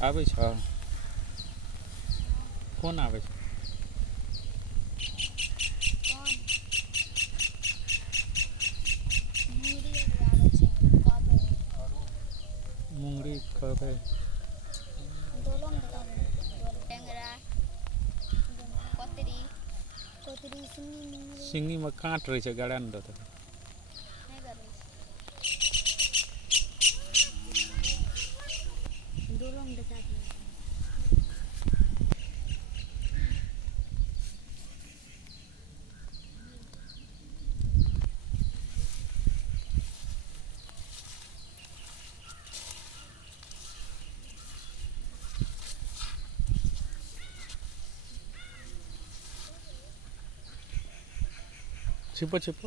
આવે છે હા. કોણ આવે છે? મૂંગળી ખબર. સિંગીમાં કાંટ રહી છે ગાળા અંદર તો. છીપો છીપો